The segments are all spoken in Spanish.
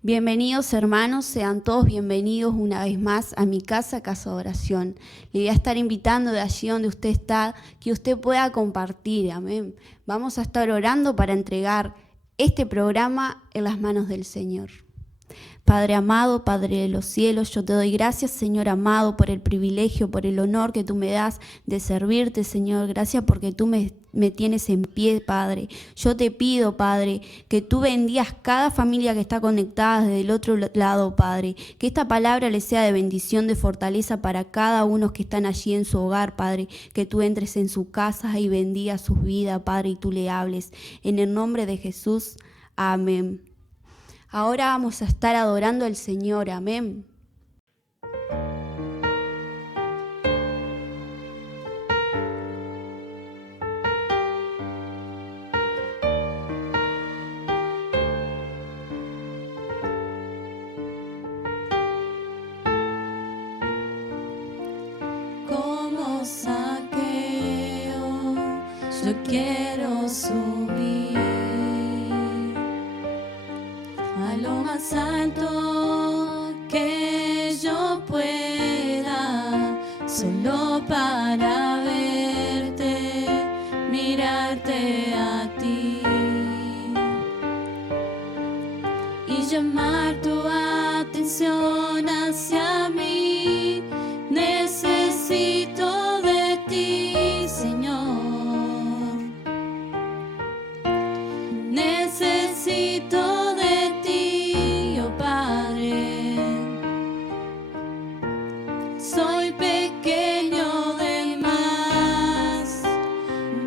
Bienvenidos hermanos, sean todos bienvenidos una vez más a mi casa, Casa de Oración. Le voy a estar invitando de allí donde usted está, que usted pueda compartir, amén. Vamos a estar orando para entregar este programa en las manos del Señor. Padre amado, Padre de los cielos, yo te doy gracias, Señor amado, por el privilegio, por el honor que tú me das de servirte, Señor. Gracias porque tú me tienes en pie, Padre. Yo te pido, Padre, que tú bendigas cada familia que está conectada desde el otro lado, Padre. Que esta palabra les sea de bendición, de fortaleza para cada uno que están allí en su hogar, Padre. Que tú entres en su casa y bendigas sus vidas, Padre, y tú le hables. En el nombre de Jesús, amén. Ahora vamos a estar adorando al Señor, amén. Como Zaqueo, yo quiero subir a lo más alto que yo pueda, solo para verte, mirarte a ti y llamar tu atención hacia mí. Necesito de ti, Señor. Necesito de ti, oh Padre. Soy pequeño de más.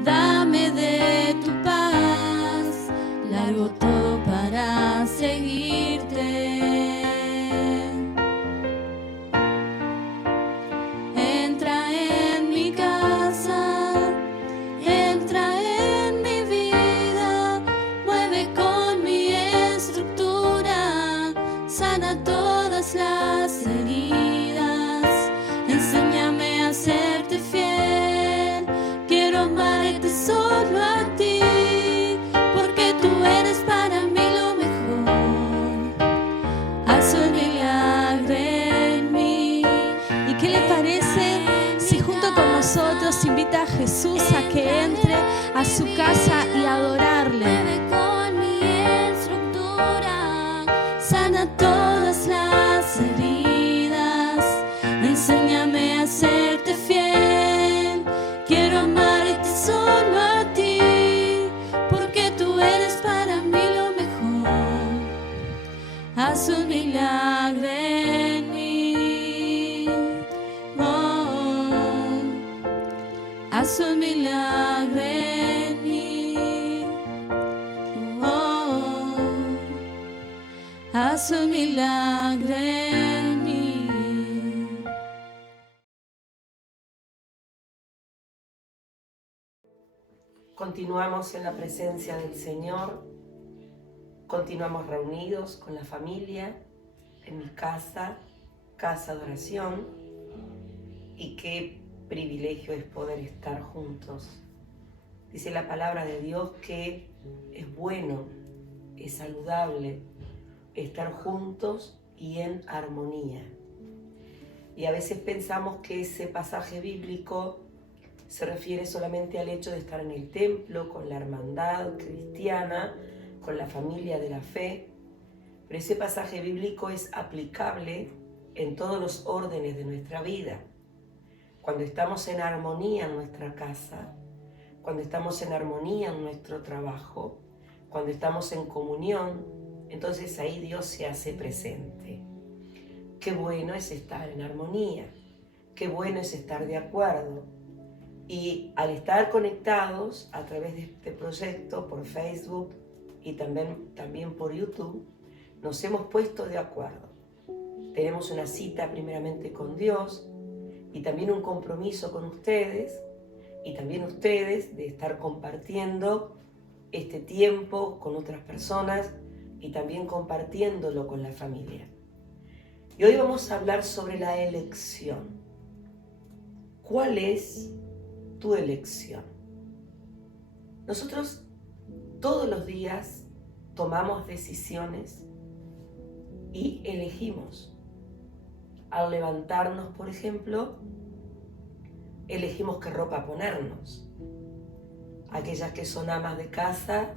Dame de tu paz. Largo todo para seguirte. Las heridas, enséñame a serte fiel. Quiero amarte solo a ti, porque tú eres para mí lo mejor. Haz un milagro en mí. ¿Y qué le parece si junto con nosotros invita a Jesús a que entre a su casa y a adorarle? Con mi estructura, sana todas las heridas, enséñame a serte fiel. Quiero amarte solo a ti, porque tú eres para mí lo mejor. Haz un milagro en mí, oh, haz un milagro en mí, oh, haz un milagro en mí. Continuamos en la presencia del Señor, continuamos reunidos con la familia, en mi casa, Casa de Oración, y qué privilegio es poder estar juntos. Dice la palabra de Dios que es bueno, es saludable estar juntos y en armonía. Y a veces pensamos que ese pasaje bíblico se refiere solamente al hecho de estar en el templo, con la hermandad cristiana, con la familia de la fe, pero ese pasaje bíblico es aplicable en todos los órdenes de nuestra vida. Cuando estamos en armonía en nuestra casa, cuando estamos en armonía en nuestro trabajo, cuando estamos en comunión, entonces ahí Dios se hace presente. Qué bueno es estar en armonía, qué bueno es estar de acuerdo. Y al estar conectados a través de este proyecto por Facebook y también por YouTube, nos hemos puesto de acuerdo. Tenemos una cita primeramente con Dios y también un compromiso con ustedes y también ustedes de estar compartiendo este tiempo con otras personas y también compartiéndolo con la familia. Y hoy vamos a hablar sobre la elección. ¿Cuál es tu elección? Nosotros todos los días tomamos decisiones y elegimos. Al levantarnos, por ejemplo, elegimos qué ropa ponernos. Aquellas que son amas de casa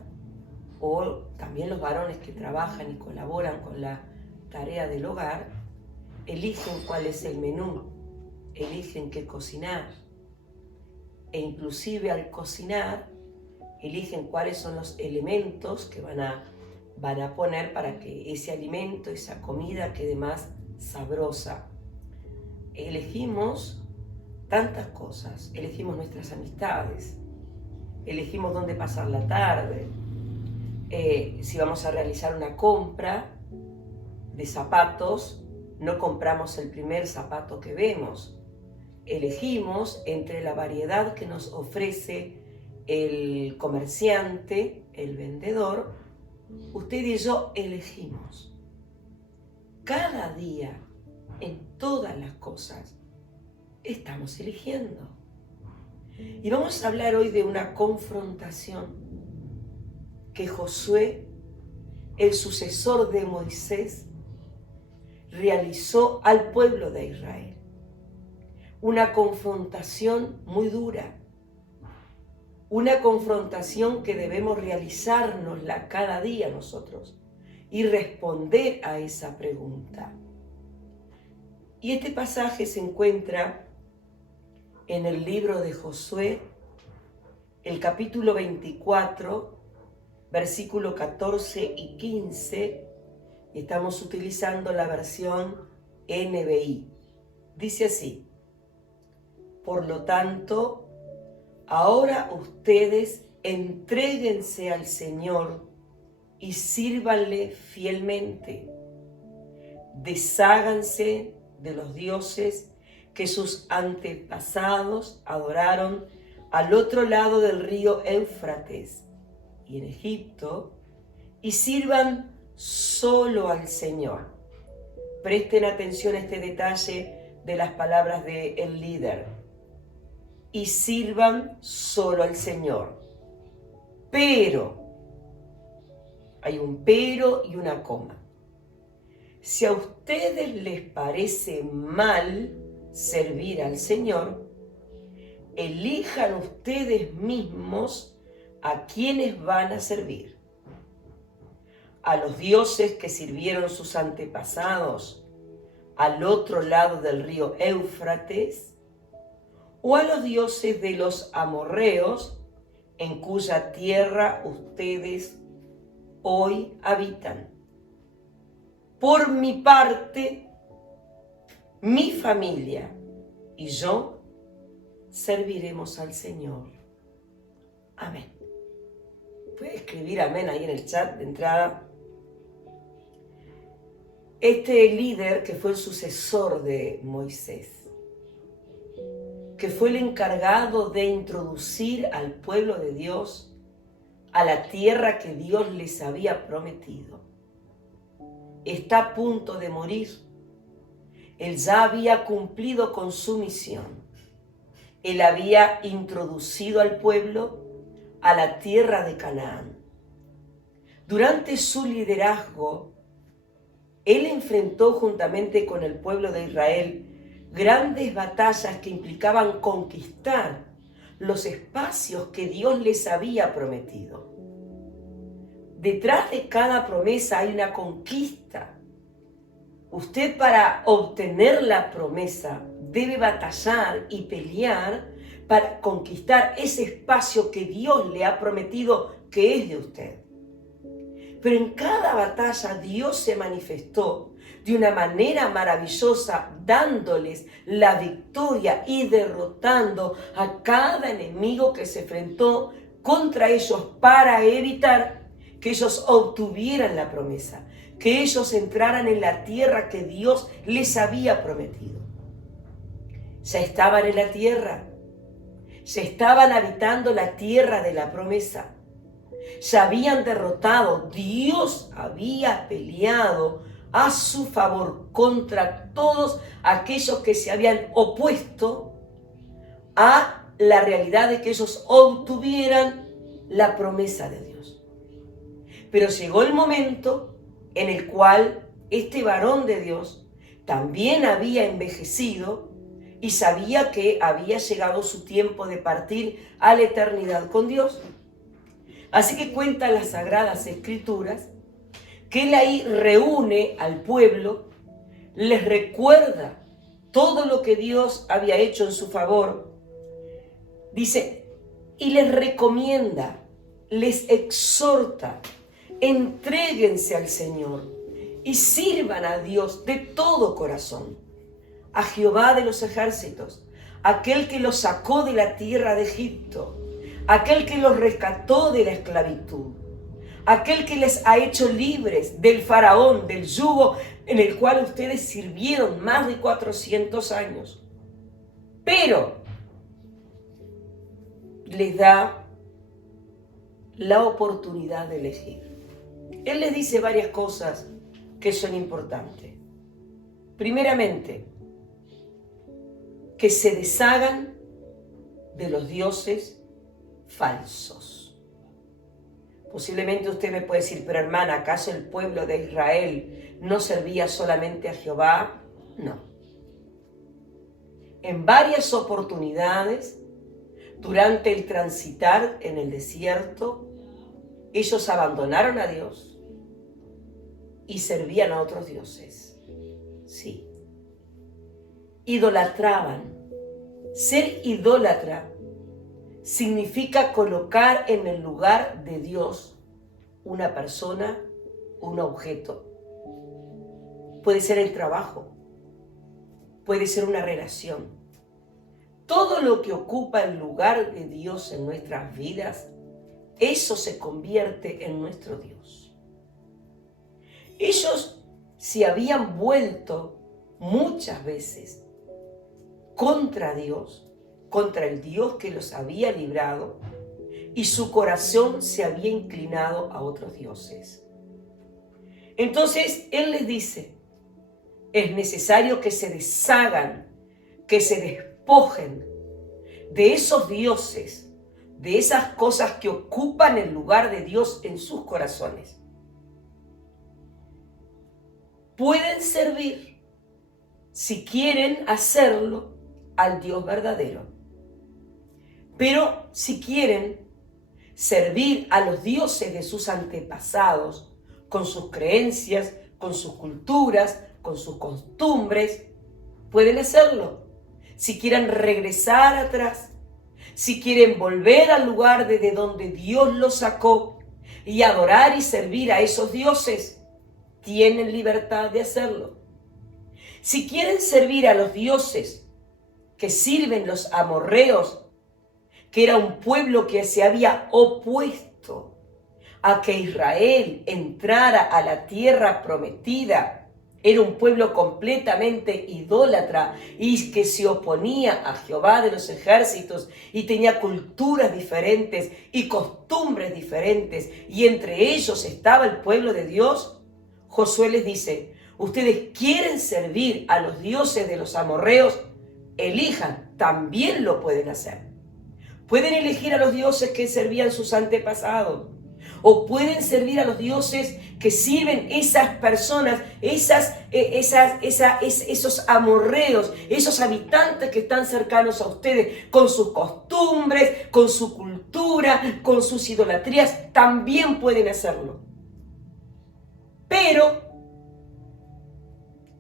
o también los varones que trabajan y colaboran con la tarea del hogar, eligen cuál es el menú, eligen qué cocinar e inclusive al cocinar eligen cuáles son los elementos que van a poner para que ese alimento, esa comida quede más sabrosa. Elegimos tantas cosas, elegimos nuestras amistades, elegimos dónde pasar la tarde, si vamos a realizar una compra de zapatos, no compramos el primer zapato que vemos, elegimos entre la variedad que nos ofrece el comerciante, el vendedor. Usted y yo elegimos. Cada día, en todas las cosas, estamos eligiendo. Y vamos a hablar hoy de una confrontación que Josué, el sucesor de Moisés, realizó al pueblo de Israel. Una confrontación muy dura. Una confrontación que debemos realizárnosla cada día nosotros y responder a esa pregunta. Y este pasaje se encuentra en el libro de Josué, el capítulo 24, versículo 14 y 15, y estamos utilizando la versión NBI. Dice así: por lo tanto, ahora ustedes entréguense al Señor y sírvanle fielmente. Desháganse de los dioses que sus antepasados adoraron al otro lado del río Éufrates y en Egipto, y sirvan solo al Señor. Presten atención a este detalle de las palabras del líder. Y sirvan solo al Señor. Pero, hay un pero y una coma. Si a ustedes les parece mal servir al Señor, elijan ustedes mismos a quienes van a servir. A los dioses que sirvieron sus antepasados al otro lado del río Éufrates, o a los dioses de los amorreos, en cuya tierra ustedes hoy habitan. Por mi parte, mi familia y yo serviremos al Señor. Amén. Puede escribir amén ahí en el chat de entrada. Este líder que fue el sucesor de Moisés, que fue el encargado de introducir al pueblo de Dios a la tierra que Dios les había prometido, está a punto de morir. Él ya había cumplido con su misión. Él había introducido al pueblo a la tierra de Canaán. Durante su liderazgo, él enfrentó juntamente con el pueblo de Israel grandes batallas que implicaban conquistar los espacios que Dios les había prometido. Detrás de cada promesa hay una conquista. Usted, para obtener la promesa, debe batallar y pelear para conquistar ese espacio que Dios le ha prometido que es de usted. Pero en cada batalla Dios se manifestó de una manera maravillosa, dándoles la victoria y derrotando a cada enemigo que se enfrentó contra ellos para evitar que ellos obtuvieran la promesa, que ellos entraran en la tierra que Dios les había prometido. Ya estaban en la tierra, ya estaban habitando la tierra de la promesa. Ya habían derrotado, Dios había peleado a su favor contra todos aquellos que se habían opuesto a la realidad de que ellos obtuvieran la promesa de Dios. Pero llegó el momento en el cual este varón de Dios también había envejecido y sabía que había llegado su tiempo de partir a la eternidad con Dios. Así que cuenta las Sagradas Escrituras que él ahí reúne al pueblo, les recuerda todo lo que Dios había hecho en su favor. Dice, y les recomienda, les exhorta, entréguense al Señor y sirvan a Dios de todo corazón, a Jehová de los ejércitos, aquel que los sacó de la tierra de Egipto, aquel que los rescató de la esclavitud, aquel que les ha hecho libres del faraón, del yugo en el cual ustedes sirvieron más de 400 años. Pero les da la oportunidad de elegir. Él les dice varias cosas que son importantes. Primeramente, que se deshagan de los dioses falsos. Posiblemente usted me puede decir, pero hermana, ¿acaso el pueblo de Israel no servía solamente a Jehová? No. En varias oportunidades, durante el transitar en el desierto, ellos abandonaron a Dios y servían a otros dioses. Sí. Idolatraban. Ser idólatra significa colocar en el lugar de Dios una persona, un objeto. Puede ser el trabajo, puede ser una relación. Todo lo que ocupa el lugar de Dios en nuestras vidas, eso se convierte en nuestro Dios. Ellos se habían vuelto muchas veces contra Dios, contra el Dios que los había librado, y su corazón se había inclinado a otros dioses. Entonces Él les dice, es necesario que se deshagan, que se despojen de esos dioses, de esas cosas que ocupan el lugar de Dios en sus corazones. Pueden servir, si quieren hacerlo, al Dios verdadero. Pero si quieren servir a los dioses de sus antepasados, con sus creencias, con sus culturas, con sus costumbres, pueden hacerlo. Si quieren regresar atrás, si quieren volver al lugar desde donde Dios los sacó y adorar y servir a esos dioses, tienen libertad de hacerlo. Si quieren servir a los dioses que sirven los amorreos, que era un pueblo que se había opuesto a que Israel entrara a la tierra prometida, era un pueblo completamente idólatra y que se oponía a Jehová de los ejércitos y tenía culturas diferentes y costumbres diferentes, y entre ellos estaba el pueblo de Dios. Josué les dice, ustedes quieren servir a los dioses de los amorreos, elijan, también lo pueden hacer. Pueden elegir a los dioses que servían sus antepasados, o pueden servir a los dioses que sirven esas personas, esos amorreos, esos habitantes que están cercanos a ustedes, con sus costumbres, con su cultura, con sus idolatrías, también pueden hacerlo. Pero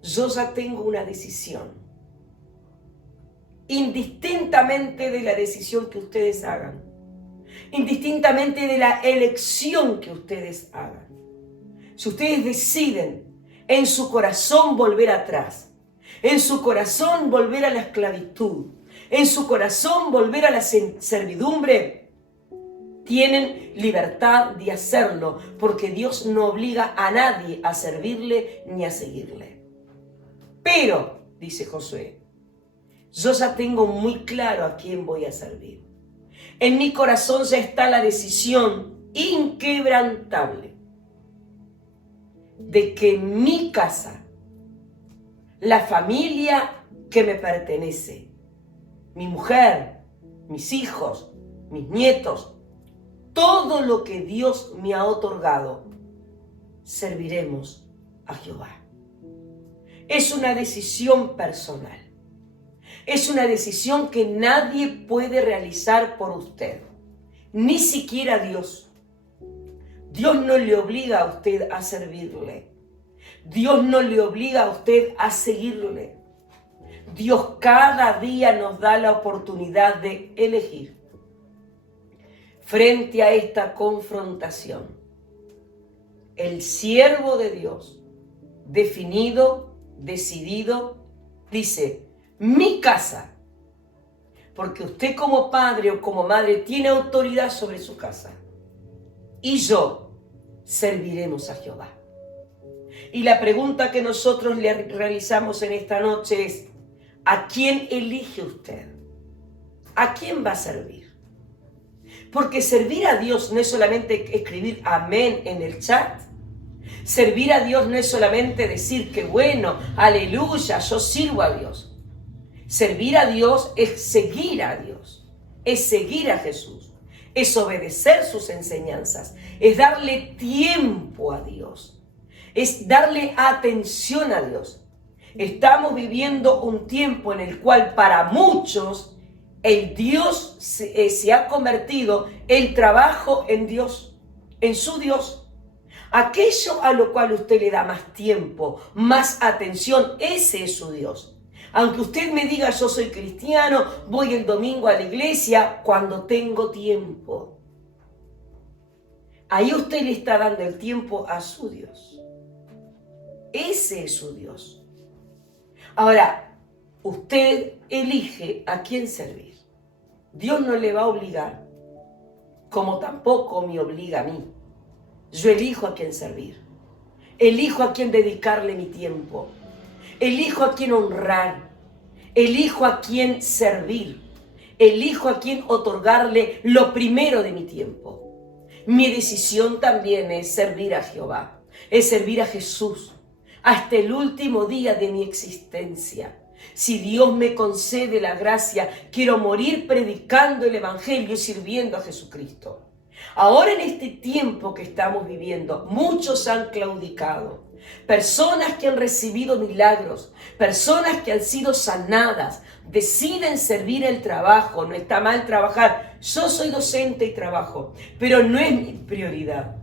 yo ya tengo una decisión. Indistintamente de la decisión que ustedes hagan, indistintamente de la elección que ustedes hagan, si ustedes deciden en su corazón volver atrás, en su corazón volver a la esclavitud, en su corazón volver a la servidumbre, tienen libertad de hacerlo, porque Dios no obliga a nadie a servirle ni a seguirle. Pero, dice Josué, yo ya tengo muy claro a quién voy a servir. En mi corazón ya está la decisión inquebrantable de que mi casa, la familia que me pertenece, mi mujer, mis hijos, mis nietos, todo lo que Dios me ha otorgado, serviremos a Jehová. Es una decisión personal. Es una decisión que nadie puede realizar por usted, ni siquiera Dios. Dios no le obliga a usted a servirle. Dios no le obliga a usted a seguirle. Dios cada día nos da la oportunidad de elegir. Frente a esta confrontación, el siervo de Dios, definido, decidido, dice: mi casa, porque usted como padre o como madre tiene autoridad sobre su casa, y yo serviremos a Jehová. Y la pregunta que nosotros le realizamos en esta noche es: ¿a quién elige usted? ¿A quién va a servir? Porque servir a Dios no es solamente escribir amén en el chat. Servir a Dios no es solamente decir que bueno, aleluya, yo sirvo a Dios. Servir a Dios es seguir a Dios, es seguir a Jesús, es obedecer sus enseñanzas, es darle tiempo a Dios, es darle atención a Dios. Estamos viviendo un tiempo en el cual para muchos el Dios se ha convertido el trabajo en Dios, en su Dios. Aquello a lo cual usted le da más tiempo, más atención, ese es su Dios. Aunque usted me diga: yo soy cristiano, voy el domingo a la iglesia cuando tengo tiempo. Ahí usted le está dando el tiempo a su Dios. Ese es su Dios. Ahora, usted elige a quién servir. Dios no le va a obligar, como tampoco me obliga a mí. Yo elijo a quién servir. Elijo a quién dedicarle mi tiempo. Elijo a quién honrar. Elijo a quién servir. Elijo a quién otorgarle lo primero de mi tiempo. Mi decisión también es servir a Jehová. Es servir a Jesús hasta el último día de mi existencia. Si Dios me concede la gracia, quiero morir predicando el Evangelio y sirviendo a Jesucristo. Ahora en este tiempo que estamos viviendo, muchos han claudicado. Personas que han recibido milagros, personas que han sido sanadas, deciden servir el trabajo. No está mal trabajar. Yo soy docente y trabajo, pero no es mi prioridad.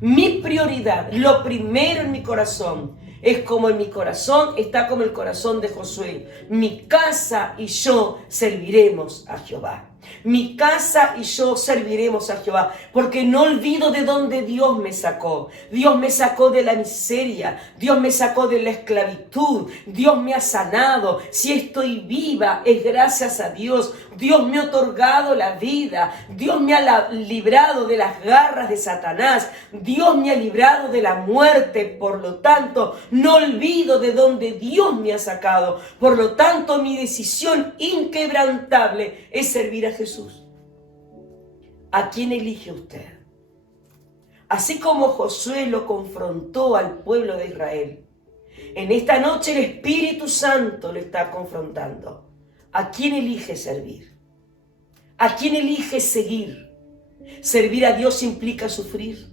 Mi prioridad, lo primero en mi corazón, es como en mi corazón, está como el corazón de Josué. Mi casa y yo serviremos a Jehová. Mi casa y yo serviremos a Jehová, porque no olvido de dónde Dios me sacó. Dios me sacó de la miseria, Dios me sacó de la esclavitud, Dios me ha sanado. Si estoy viva es gracias a Dios. Dios me ha otorgado la vida, Dios me ha librado de las garras de Satanás, Dios me ha librado de la muerte. Por lo tanto, no olvido de dónde Dios me ha sacado. Por lo tanto, mi decisión inquebrantable es servir a Jesús. ¿A quién elige usted? Así como Josué lo confrontó al pueblo de Israel, en esta noche el Espíritu Santo lo está confrontando. ¿A quién elige servir? ¿A quién elige seguir? Servir a Dios implica sufrir.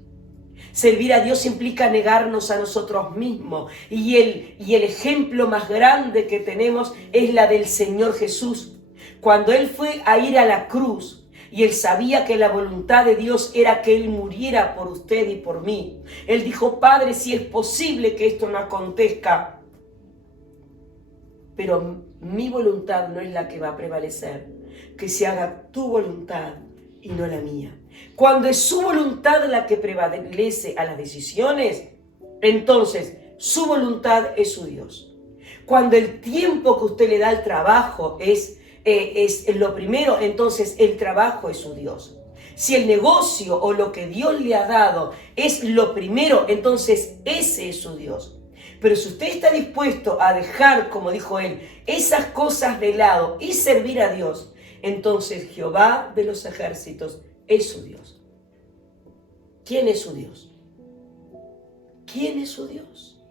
Servir a Dios implica negarnos a nosotros mismos. Y el ejemplo más grande que tenemos es la del Señor Jesús. Cuando Él fue a ir a la cruz y Él sabía que la voluntad de Dios era que Él muriera por usted y por mí, Él dijo: Padre, si es posible que esto no acontezca, pero mi voluntad no es la que va a prevalecer, que se haga tu voluntad y no la mía. Cuando es su voluntad la que prevalece a las decisiones, entonces su voluntad es su Dios. Cuando el tiempo que usted le da al trabajo es lo primero, entonces el trabajo es su Dios. Si el negocio o lo que Dios le ha dado es lo primero, entonces ese es su Dios. Pero si usted está dispuesto a dejar, como dijo él, esas cosas de lado y servir a Dios, entonces Jehová de los ejércitos es su Dios. ¿Quién es su Dios? ¿Quién es su Dios?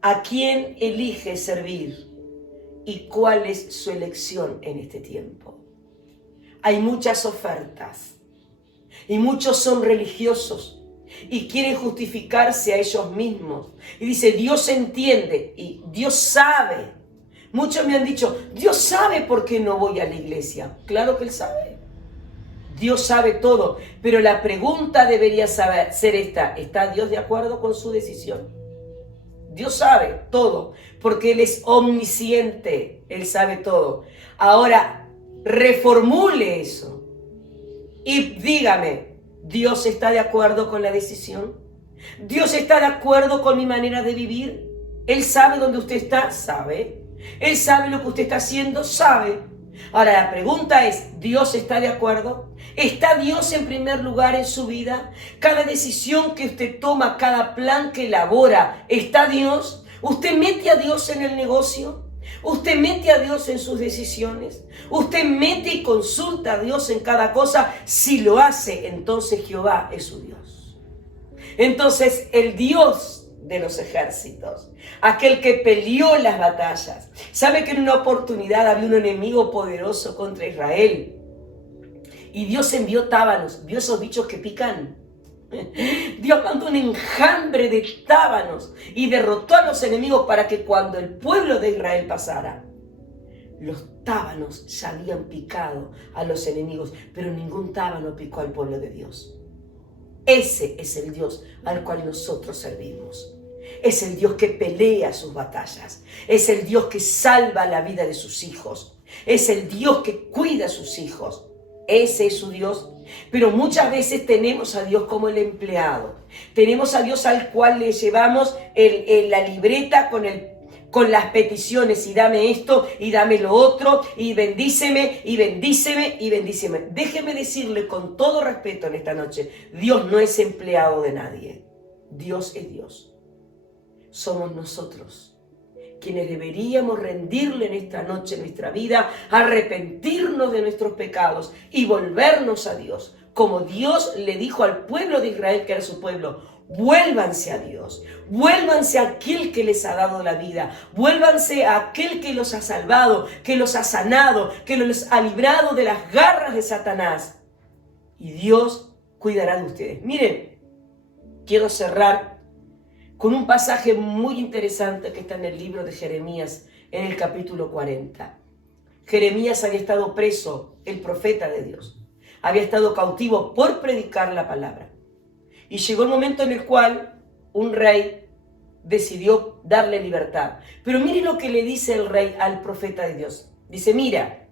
¿A quién elige servir? ¿Y cuál es su elección en este tiempo? Hay muchas ofertas y muchos son religiosos y quieren justificarse a ellos mismos. Y dice, Dios entiende y Dios sabe. Muchos me han dicho, Dios sabe por qué no voy a la iglesia. Claro que Él sabe. Dios sabe todo, pero la pregunta debería ser esta: ¿está Dios de acuerdo con su decisión? Dios sabe todo, porque Él es omnisciente, Él sabe todo. Ahora, reformule eso y dígame, ¿Dios está de acuerdo con la decisión? ¿Dios está de acuerdo con mi manera de vivir? ¿Él sabe dónde usted está? Sabe. ¿Él sabe lo que usted está haciendo? Sabe. Ahora la pregunta es, ¿Dios está de acuerdo? ¿Está Dios en primer lugar en su vida? Cada decisión que usted toma, cada plan que elabora, ¿está Dios? ¿Usted mete a Dios en el negocio? ¿Usted mete a Dios en sus decisiones? ¿Usted mete y consulta a Dios en cada cosa? Si lo hace, entonces Jehová es su Dios. Entonces el Dios de los ejércitos, aquel que peleó las batallas, sabe que en una oportunidad había un enemigo poderoso contra Israel y Dios envió tábanos. ¿Vio esos bichos que pican? Dios mandó un enjambre de tábanos y derrotó a los enemigos para que cuando el pueblo de Israel pasara, los tábanos ya habían picado a los enemigos, pero ningún tábano picó al pueblo de Dios. Ese es el Dios al cual nosotros servimos. Es el Dios que pelea sus batallas. Es el Dios que salva la vida de sus hijos. Es el Dios que cuida a sus hijos. Ese es su Dios. Pero muchas veces tenemos a Dios como el empleado. Tenemos a Dios al cual le llevamos la libreta con las peticiones, y dame esto, y dame lo otro, y bendíceme, y bendíceme, y bendíceme. Déjeme decirle con todo respeto en esta noche, Dios no es empleado de nadie. Dios es Dios. Somos nosotros quienes deberíamos rendirle en esta noche nuestra vida, arrepentirnos de nuestros pecados y volvernos a Dios. Como Dios le dijo al pueblo de Israel, que era su pueblo, vuélvanse a Dios, vuélvanse a aquel que les ha dado la vida, vuélvanse a aquel que los ha salvado, que los ha sanado, que los ha librado de las garras de Satanás. Y Dios cuidará de ustedes. Miren, quiero cerrar con un pasaje muy interesante que está en el libro de Jeremías, en el capítulo 40. Jeremías había estado preso, el profeta de Dios. Había estado cautivo por predicar la palabra. Y llegó el momento en el cual un rey decidió darle libertad. Pero mire lo que le dice el rey al profeta de Dios. Dice, mira,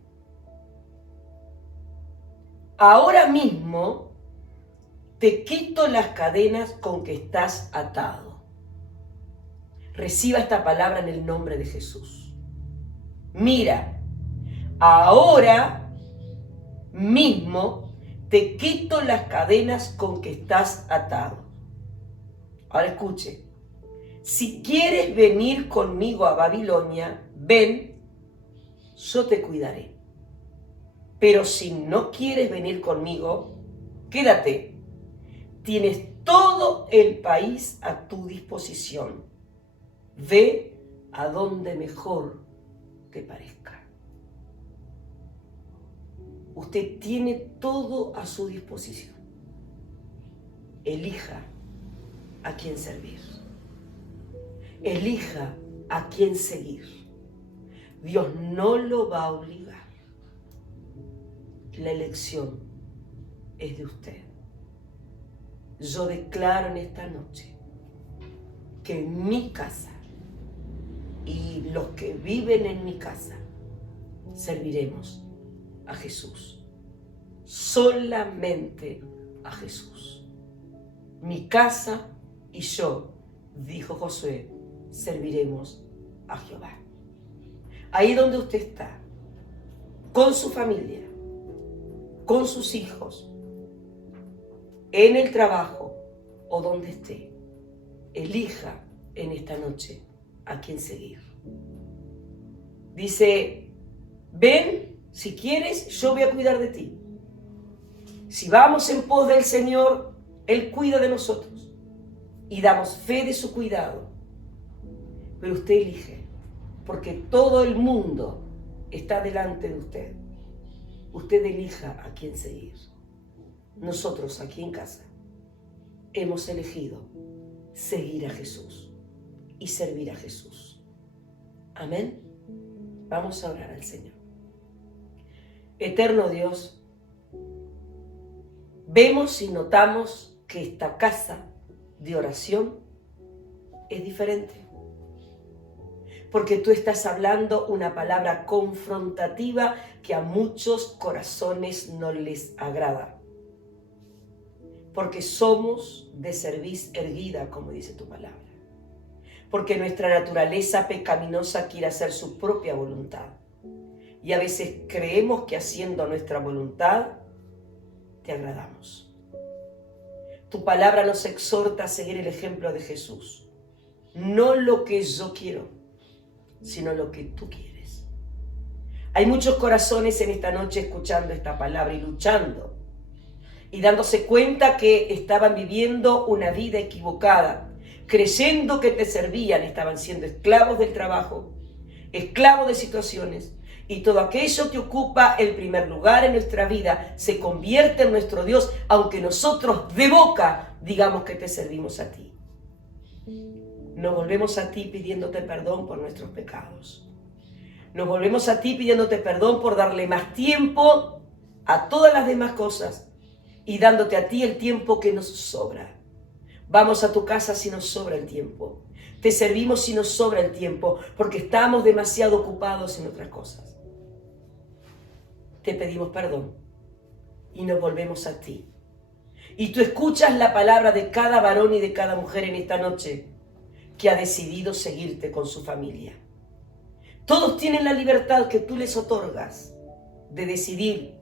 ahora mismo te quito las cadenas con que estás atado. Reciba esta palabra en el nombre de Jesús. Mira, ahora mismo te quito las cadenas con que estás atado. Ahora escuche, si quieres venir conmigo a Babilonia, ven, yo te cuidaré. Pero si no quieres venir conmigo, quédate. Tienes todo el país a tu disposición. Ve a donde mejor te parezca. Usted tiene todo a su disposición. Elija a quién servir. Elija a quién seguir. Dios no lo va a obligar. La elección es de usted. Yo declaro en esta noche que en mi casa y los que viven en mi casa serviremos a Jesús. Solamente a Jesús. Mi casa y yo, dijo Josué, serviremos a Jehová. Ahí donde usted está, con su familia, con sus hijos, en el trabajo o donde esté, elija en esta noche a quién seguir. Dice, ven, si quieres, yo voy a cuidar de ti. Si vamos en pos del Señor, Él cuida de nosotros y damos fe de su cuidado. Pero usted elige, porque todo el mundo está delante de usted. Usted elija a quién seguir. Nosotros aquí en casa hemos elegido seguir a Jesús y servir a Jesús. Amén. Vamos a orar al Señor. Eterno Dios, vemos y notamos que esta casa de oración es diferente. Porque tú estás hablando una palabra confrontativa que a muchos corazones no les agrada. Porque somos de cerviz erguida, como dice tu palabra. Porque nuestra naturaleza pecaminosa quiere hacer su propia voluntad. Y a veces creemos que haciendo nuestra voluntad te agradamos. Tu palabra nos exhorta a seguir el ejemplo de Jesús. No lo que yo quiero, sino lo que tú quieres. Hay muchos corazones en esta noche escuchando esta palabra y luchando y dándose cuenta que estaban viviendo una vida equivocada, creyendo que te servían, estaban siendo esclavos del trabajo, esclavos de situaciones, y todo aquello que ocupa el primer lugar en nuestra vida se convierte en nuestro Dios, aunque nosotros de boca digamos que te servimos a ti. Nos volvemos a ti pidiéndote perdón por nuestros pecados. Nos volvemos a ti pidiéndote perdón por darle más tiempo a todas las demás cosas y dándote a ti el tiempo que nos sobra. Vamos a tu casa si nos sobra el tiempo. Te servimos si nos sobra el tiempo, porque estamos demasiado ocupados en otras cosas. Te pedimos perdón y nos volvemos a ti. Y tú escuchas la palabra de cada varón y de cada mujer en esta noche que ha decidido seguirte con su familia. Todos tienen la libertad que tú les otorgas de decidir.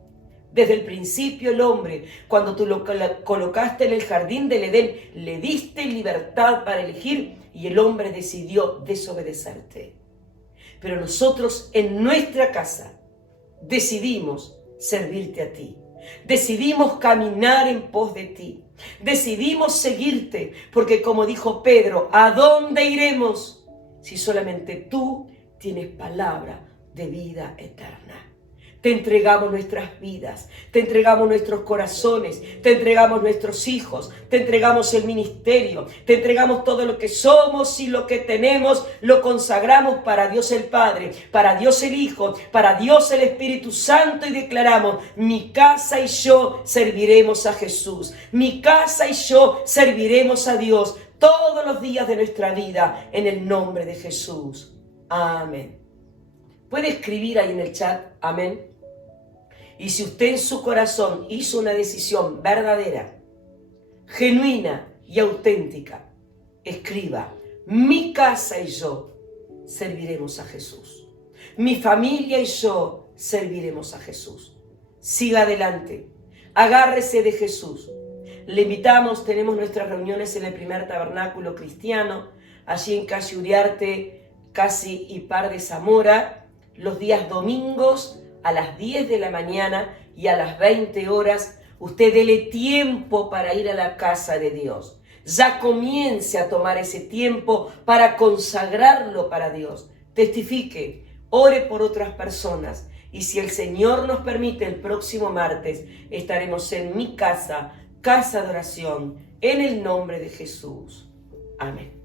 Desde el principio el hombre, cuando tú lo colocaste en el jardín del Edén, le diste libertad para elegir y el hombre decidió desobedecerte. Pero nosotros en nuestra casa decidimos servirte a ti. Decidimos caminar en pos de ti. Decidimos seguirte, porque como dijo Pedro, ¿a dónde iremos si solamente tú tienes palabra de vida eterna? Te entregamos nuestras vidas, te entregamos nuestros corazones, te entregamos nuestros hijos, te entregamos el ministerio, te entregamos todo lo que somos y lo que tenemos, lo consagramos para Dios el Padre, para Dios el Hijo, para Dios el Espíritu Santo y declaramos, mi casa y yo serviremos a Jesús, mi casa y yo serviremos a Dios todos los días de nuestra vida en el nombre de Jesús. Amén. Puede escribir ahí en el chat, amén. Y si usted en su corazón hizo una decisión verdadera, genuina y auténtica, escriba, mi casa y yo serviremos a Jesús. Mi familia y yo serviremos a Jesús. Siga adelante, agárrese de Jesús. Le invitamos, tenemos nuestras reuniones en el primer tabernáculo cristiano, allí en calle Uriarte, casi y par de Zamora, los días domingos, a las 10 de la mañana y a las 20 horas, usted dele tiempo para ir a la casa de Dios. Ya comience a tomar ese tiempo para consagrarlo para Dios. Testifique, ore por otras personas. Y si el Señor nos permite, el próximo martes estaremos en mi casa, casa de oración, en el nombre de Jesús. Amén.